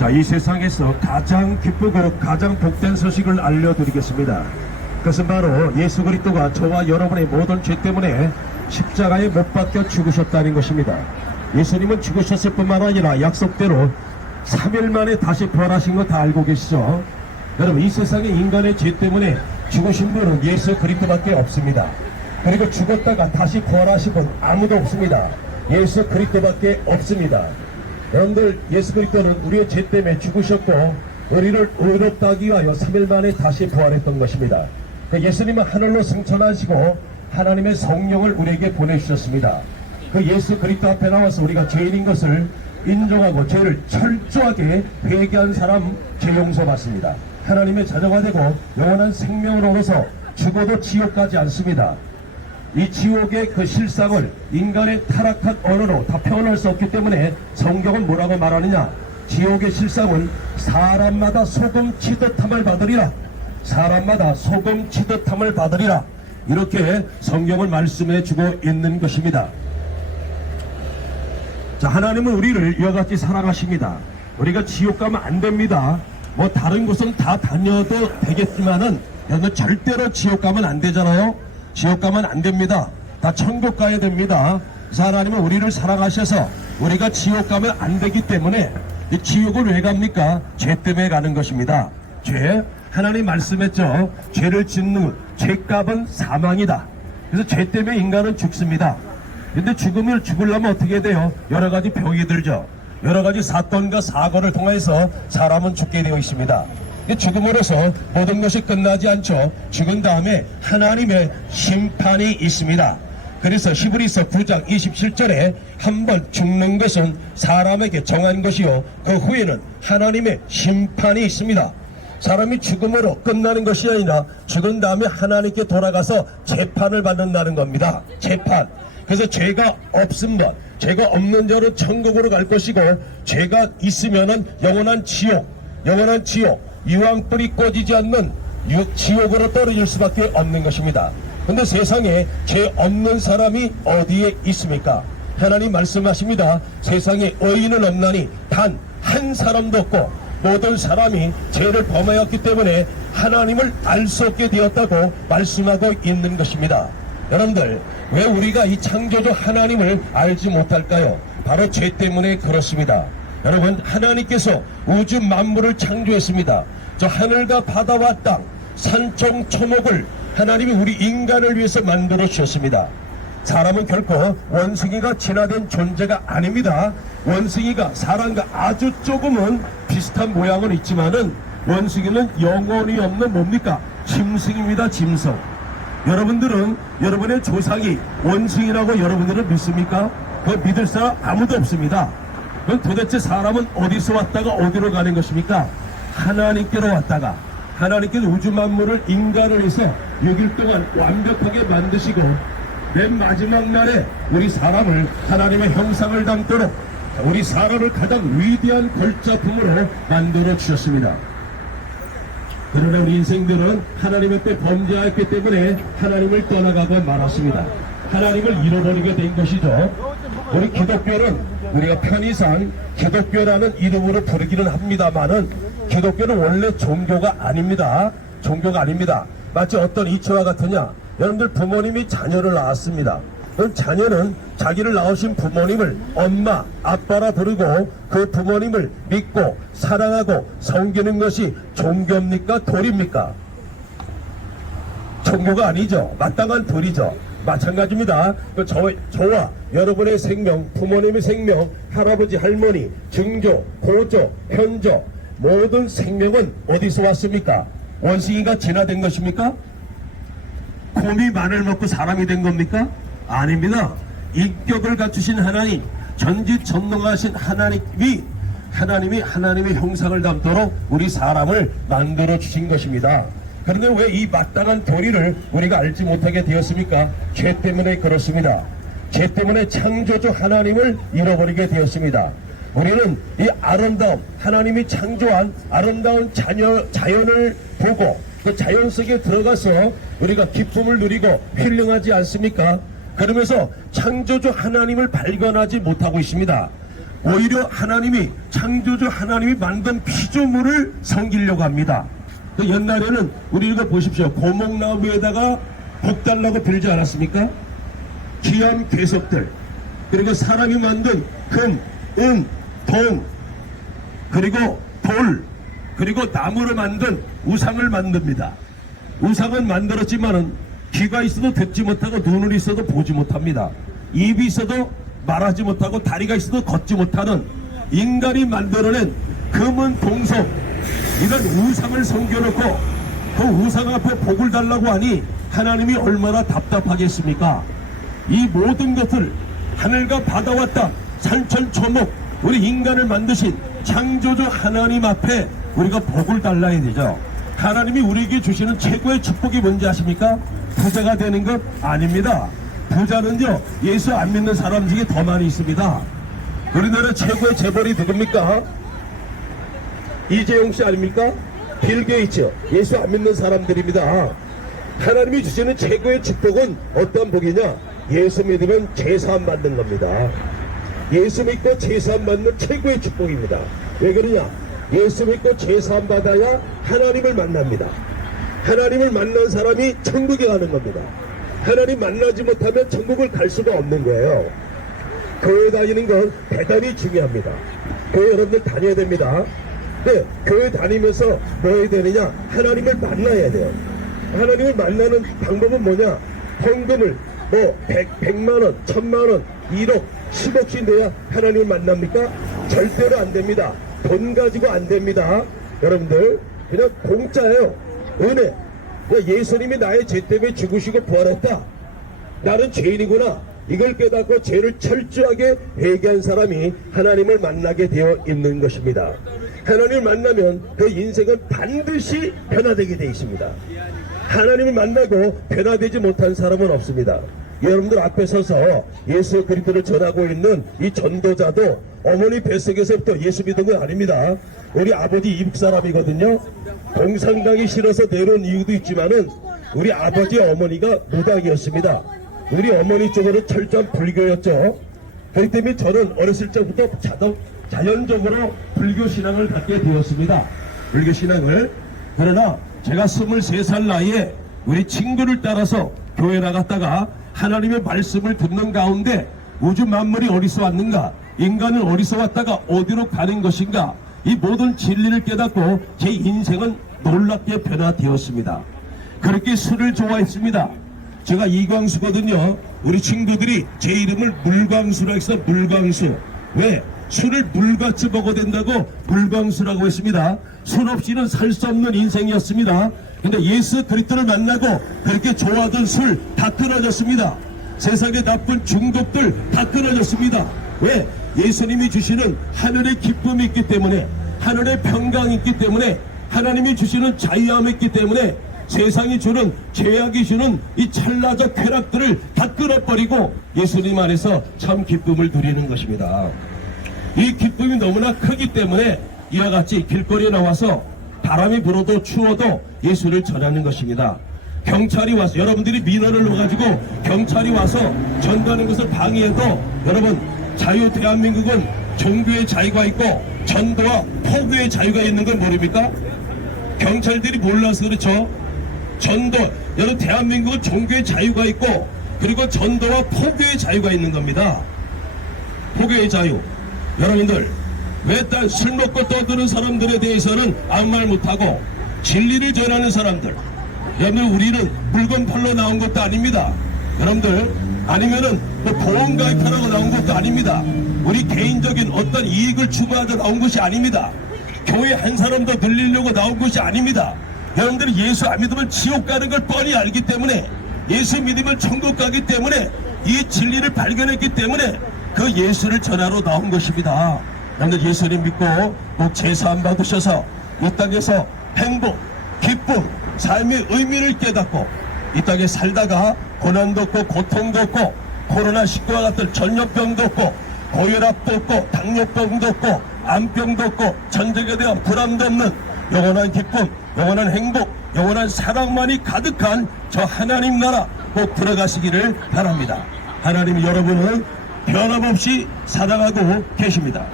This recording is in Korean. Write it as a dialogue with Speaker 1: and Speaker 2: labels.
Speaker 1: 자, 이 세상에서 가장 기쁘고 가장 복된 소식을 알려드리겠습니다. 그것은 바로 예수 그리스도가 저와 여러분의 모든 죄 때문에 십자가에 못 박혀 죽으셨다는 것입니다. 예수님은 죽으셨을 뿐만 아니라 약속대로 3일 만에 다시 부활하신 거 다 알고 계시죠? 여러분 이 세상에 인간의 죄 때문에 죽으신 분은 예수 그리스도밖에 없습니다. 그리고 죽었다가 다시 부활하신 분 아무도 없습니다. 예수 그리스도밖에 없습니다. 여러분들 예수 그리스도는 우리의 죄 때문에 죽으셨고 우리를 의롭다 하기 위하여 3일 만에 다시 부활했던 것입니다. 그 예수님은 하늘로 승천하시고 하나님의 성령을 우리에게 보내주셨습니다. 그 예수 그리스도 앞에 나와서 우리가 죄인인 것을 인정하고 죄를 철저하게 회개한 사람 죄 용서받습니다. 하나님의 자녀가 되고 영원한 생명을 얻어서 죽어도 지옥 가지 않습니다. 이 지옥의 그 실상을 인간의 타락한 언어로 다 표현할 수 없기 때문에 성경은 뭐라고 말하느냐? 지옥의 실상은 사람마다 소금 치듯함을 받으리라. 사람마다 소금 치듯함을 받으리라. 이렇게 성경을 말씀해 주고 있는 것입니다. 자, 하나님은 우리를 이와 같이 사랑하십니다. 우리가 지옥 가면 안 됩니다. 뭐 다른 곳은 다 다녀도 되겠지만은 절대로 지옥 가면 안 되잖아요. 지옥 가면 안 됩니다. 다 천국 가야 됩니다. 하나님은 우리를 사랑하셔서 우리가 지옥 가면 안 되기 때문에 이 지옥을 왜 갑니까? 죄 때문에 가는 것입니다. 죄 하나님 말씀했죠. 죄를 짓는 죄값은 사망이다. 그래서 죄 때문에 인간은 죽습니다. 근데 죽으면 죽으려면 어떻게 돼요? 여러 가지 병이 들죠. 여러 가지 사건과 사고를 통해서 사람은 죽게 되어 있습니다. 이 죽음으로써 모든 것이 끝나지 않죠. 죽은 다음에 하나님의 심판이 있습니다. 그래서 히브리서 9장 27절에 한 번 죽는 것은 사람에게 정한 것이요. 그 후에는 하나님의 심판이 있습니다. 사람이 죽음으로 끝나는 것이 아니라 죽은 다음에 하나님께 돌아가서 재판을 받는다는 겁니다. 재판. 그래서 죄가 없음만 죄가 없는 자는 천국으로 갈 것이고 죄가 있으면은 영원한 지옥, 영원한 지옥, 유황불이 꺼지지 않는 유- 지옥으로 떨어질 수밖에 없는 것입니다. 근데 세상에 죄 없는 사람이 어디에 있습니까? 하나님 말씀하십니다. 세상에 의인은 없나니 단 한 사람도 없고 모든 사람이 죄를 범하였기 때문에 하나님을 알 수 없게 되었다고 말씀하고 있는 것입니다. 여러분들 왜 우리가 이 창조주 하나님을 알지 못할까요? 바로 죄 때문에 그렇습니다. 여러분 하나님께서 우주 만물을 창조했습니다. 저 하늘과 바다와 땅, 산청 초목을 하나님이 우리 인간을 위해서 만들어 주셨습니다. 사람은 결코 원숭이가 진화된 존재가 아닙니다. 원숭이가 사람과 아주 조금은 비슷한 모양은 있지만은 원숭이는 영혼이 없는 뭡니까? 짐승입니다, 짐승. 여러분들은 여러분의 조상이 원숭이라고 여러분들은 믿습니까? 그 믿을 사람 아무도 없습니다. 그럼 도대체 사람은 어디서 왔다가 어디로 가는 것입니까? 하나님께로 왔다가 하나님께서 우주 만물을 인간을 위해서 6일 동안 완벽하게 만드시고 맨 마지막 날에 우리 사람을 하나님의 형상을 담도록 우리 사람을 가장 위대한 걸작품으로 만들어 주셨습니다. 그러나 우리 인생들은 하나님의 때 범죄했기 때문에 하나님을 떠나가고 말았습니다. 하나님을 잃어버리게 된 것이죠. 우리 기독교는 우리가 편의상 기독교라는 이름으로 부르기는 합니다만은 기독교는 원래 종교가 아닙니다. 종교가 아닙니다. 마치 어떤 이치와 같으냐? 여러분들 부모님이 자녀를 낳았습니다. 그럼 자녀는 자기를 낳으신 부모님을 엄마, 아빠라 부르고 그 부모님을 믿고 사랑하고 섬기는 것이 종교입니까? 돌입니까? 종교가 아니죠. 마땅한 돌이죠. 마찬가지입니다. 그 저, 저와 여러분의 생명, 부모님의 생명, 할아버지, 할머니, 증조, 고조, 현조, 모든 생명은 어디서 왔습니까? 원숭이가 진화된 것입니까? 곰이 마늘 먹고 사람이 된 겁니까? 아닙니다. 인격을 갖추신 하나님, 전지전능하신 하나님이 하나님이 하나님의 형상을 담도록 우리 사람을 만들어 주신 것입니다. 그런데 왜 이 마땅한 도리를 우리가 알지 못하게 되었습니까? 죄 때문에 그렇습니다. 죄 때문에 창조주 하나님을 잃어버리게 되었습니다. 우리는 이 아름다움, 하나님이 창조한 아름다운 자녀, 자연을 보고 그 자연 속에 들어가서 우리가 기쁨을 누리고 힐링하지 않습니까? 그러면서 창조주 하나님을 발견하지 못하고 있습니다. 오히려 하나님이 창조주 하나님이 만든 피조물을 섬기려고 합니다. 그 옛날에는 우리가 보십시오. 고목나무에다가 복 달라고 빌지 않았습니까? 귀한 괴석들 그리고 사람이 만든 금, 은, 동 그리고 돌 그리고 나무를 만든 우상을 만듭니다. 우상은 만들었지만은 귀가 있어도 듣지 못하고 눈을 있어도 보지 못합니다. 입이 있어도 말하지 못하고 다리가 있어도 걷지 못하는 인간이 만들어낸 금은 동석 이런 우상을 섬겨놓고 그 우상 앞에 복을 달라고 하니 하나님이 얼마나 답답하겠습니까? 이 모든 것을 하늘과 바다와 땅, 산천 초목, 우리 인간을 만드신 창조주 하나님 앞에 우리가 복을 달라야 되죠. 하나님이 우리에게 주시는 최고의 축복이 뭔지 아십니까? 부자가 되는 것 아닙니다. 부자는요, 예수 안 믿는 사람 중에 더 많이 있습니다. 우리나라 최고의 재벌이 누굽니까? 이재용 씨 아닙니까? 빌 게이츠, 예수 안 믿는 사람들입니다. 하나님이 주시는 최고의 축복은 어떤 복이냐? 예수 믿으면 제사함 받는 겁니다. 예수 믿고 제사함 받는 최고의 축복입니다. 왜 그러냐? 예수 믿고 제사함 받아야 하나님을 만납니다. 하나님을 만난 사람이 천국에 가는 겁니다. 하나님 만나지 못하면 천국을 갈 수가 없는 거예요. 교회 다니는 건 대단히 중요합니다. 교회 여러분들 다녀야 됩니다. 네, 교회 다니면서 뭐 해야 되느냐? 하나님을 만나야 돼요. 하나님을 만나는 방법은 뭐냐? 헌금을 뭐 100, 100만 원, 1000만 원, 1억, 10억씩 내야 하나님을 만납니까? 절대로 안 됩니다. 돈 가지고 안 됩니다. 여러분들 그냥 공짜예요. 은혜. 예수님이 나의 죄 때문에 죽으시고 부활했다. 나는 죄인이구나. 이걸 깨닫고 죄를 철저하게 회개한 사람이 하나님을 만나게 되어 있는 것입니다. 하나님을 만나면 그 인생은 반드시 변화되게 되어 있습니다. 하나님을 만나고 변화되지 못한 사람은 없습니다. 여러분들 앞에 서서 예수 그리스도를 전하고 있는 이 전도자도 어머니 뱃속에서부터 예수 믿은 건 아닙니다. 우리 아버지 이북 사람이거든요. 공산당이 싫어서 내려온 이유도 있지만은 우리 아버지 어머니가 무당이었습니다. 우리 어머니 쪽으로 철저한 불교였죠. 그렇기 때문에 저는 어렸을 적부터 자동, 자연적으로 불교 신앙을 갖게 되었습니다. 불교 신앙을. 그러나 제가 23살 나이에 우리 친구를 따라서 교회 나갔다가 하나님의 말씀을 듣는 가운데 우주 만물이 어디서 왔는가? 인간은 어디서 왔다가 어디로 가는 것인가? 이 모든 진리를 깨닫고 제 인생은 놀랍게 변화되었습니다. 그렇게 술을 좋아했습니다. 제가 이광수거든요. 우리 친구들이 제 이름을 물광수라고 해서 물광수. 왜? 술을 물같이 먹어야 된다고 물광수라고 했습니다. 술 없이는 살 수 없는 인생이었습니다. 근데 예수 그리스도를 만나고 그렇게 좋아하던 술 다 끊어졌습니다. 세상의 나쁜 중독들 다 끊어졌습니다. 왜? 예수님이 주시는 하늘의 기쁨이 있기 때문에 하늘의 평강이 있기 때문에 하나님이 주시는 자유함이 있기 때문에 세상이 주는 죄악이 주는 이 찰나적 쾌락들을 다 끊어버리고 예수님 안에서 참 기쁨을 누리는 것입니다. 이 기쁨이 너무나 크기 때문에 이와 같이 길거리에 나와서 바람이 불어도 추워도 예수를 전하는 것입니다. 경찰이 와서 여러분들이 민원을 넣어가지고 경찰이 와서 전도하는 것을 방해해도 여러분 자유 대한민국은 종교의 자유가 있고 전도와 포교의 자유가 있는 걸 모릅니까? 경찰들이 몰라서 그렇죠. 전도 여러분 대한민국은 종교의 자유가 있고 그리고 전도와 포교의 자유가 있는 겁니다. 포교의 자유. 여러분들 왜술 먹고 떠드는 사람들에 대해서는 아무 말 못하고 진리를 전하는 사람들. 여러분들 우리는 물건 팔러 나온 것도 아닙니다. 여러분들 아니면은 뭐 보험 가입하라고 나온 것도 아닙니다. 우리 개인적인 어떤 이익을 추구하러 나온 것이 아닙니다. 교회 한 사람 더 늘리려고 나온 것이 아닙니다. 여러분들이 예수 안 믿으면 지옥 가는 걸 뻔히 알기 때문에 예수 믿으면 천국 가기 때문에 이 진리를 발견했기 때문에 그 예수를 전하러 나온 것입니다. 여러분들 예수님 믿고 꼭 제사 안 받으셔서 이 땅에서 행복, 기쁨, 삶의 의미를 깨닫고 이 땅에 살다가 고난도 없고 고통도 없고 코로나19와 같은 전염병도 없고 고혈압도 없고 당뇨병도 없고 암병도 없고 전쟁에 대한 불안도 없는 영원한 기쁨, 영원한 행복, 영원한 사랑만이 가득한 저 하나님 나라 꼭 들어가시기를 바랍니다. 하나님 여러분을 변함없이 살아가고 계십니다.